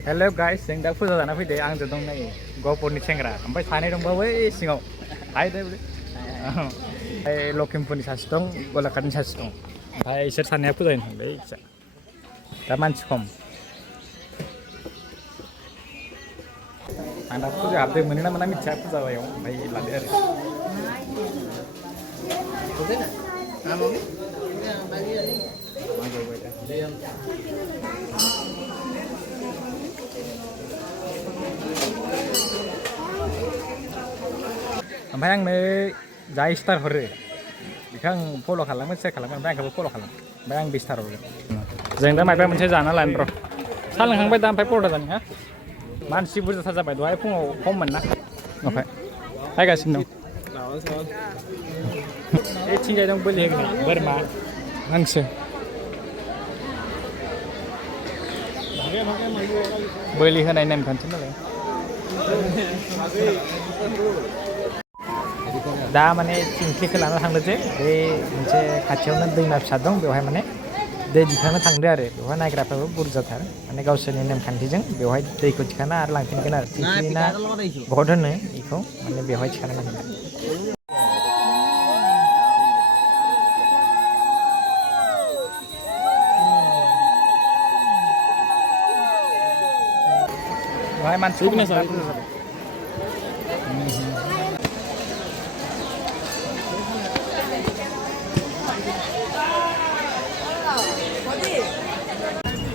हेल' guys जों दा फुजा जाना फैदो आंजों दं नै गहपुरनि सेंग्रा ओमफ्राय सानै दंबावो बै सिङाव हाय दे ओमफ्राय लखिमपुरनि सासे दं गलाघाटनि सासे दं ओमफ्राय इसोर सानैया फुजा हैनो थांबाय दा मानसि खम आं दा फुजा हाबदो मोनो ना मोना मिथिया फुजायाव ओमफ्राय लादो आरो ओमफ्राय आंनो जा स्टार हरो बेखौ आं फल' खालामो सेयार खालामो ओमफ्राय आंखौबो फल' खालाम ओमफ्राय आं 20 स्टार हरगोन जों दा माबा मोनसे जाना लानो र' सा लोंखांबाय दा ओमफ्राय पर'था जानो हा मानसि बुरजाथार जाबाय दहाय फुङाव खममोन ना ओमफ्राय फैगासिनो दं एथिंजाय दं बोलि होग्रा बोरमा हांसो बोलि होनाय नेमखान्थि नालाय दा माने थिंख्लिखौ लाना थांदो जे बे मोनसे खाथियावनो दैमा फिसा दं बेवहाय माने दै दिखांनो थांदो आरो बेवहाय नायग्राफ्राबो बुरजाथार माने गावसोरनि नेमखान्थिजों बेवहाय दैखौ थिखांना आरो लांफिनगोन आरो थिंख्लिना बहुद होनो बेखौ माने बेवहाय थिखांना लांगोन बेवहाय मानसि बुरजा जाबाय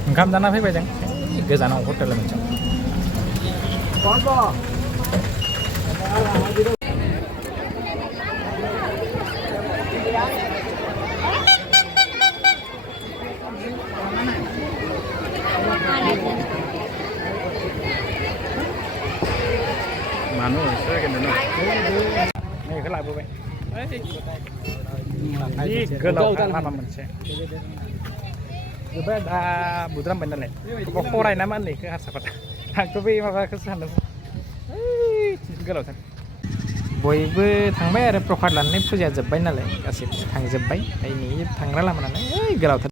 ओंखाम जाना फैबाय जों गोजानाव हटेल मोनसे मानो नैखौ लाबोबाय गोलाव लामा मोनसे जोबोद दा बुद्रामबाय नालाय फराय ना मा होनो बेखौ हारसाफोरा आंथ' बै माबाखौसो सानदों गोलावथार बयबो थांबाय आरो प्रसाद लानानै फुजाया जोब्बाय नालाय गासैबो थांजोब्बाय ओमफ्राय नै थांग्रा लामा नालाय गोलावथार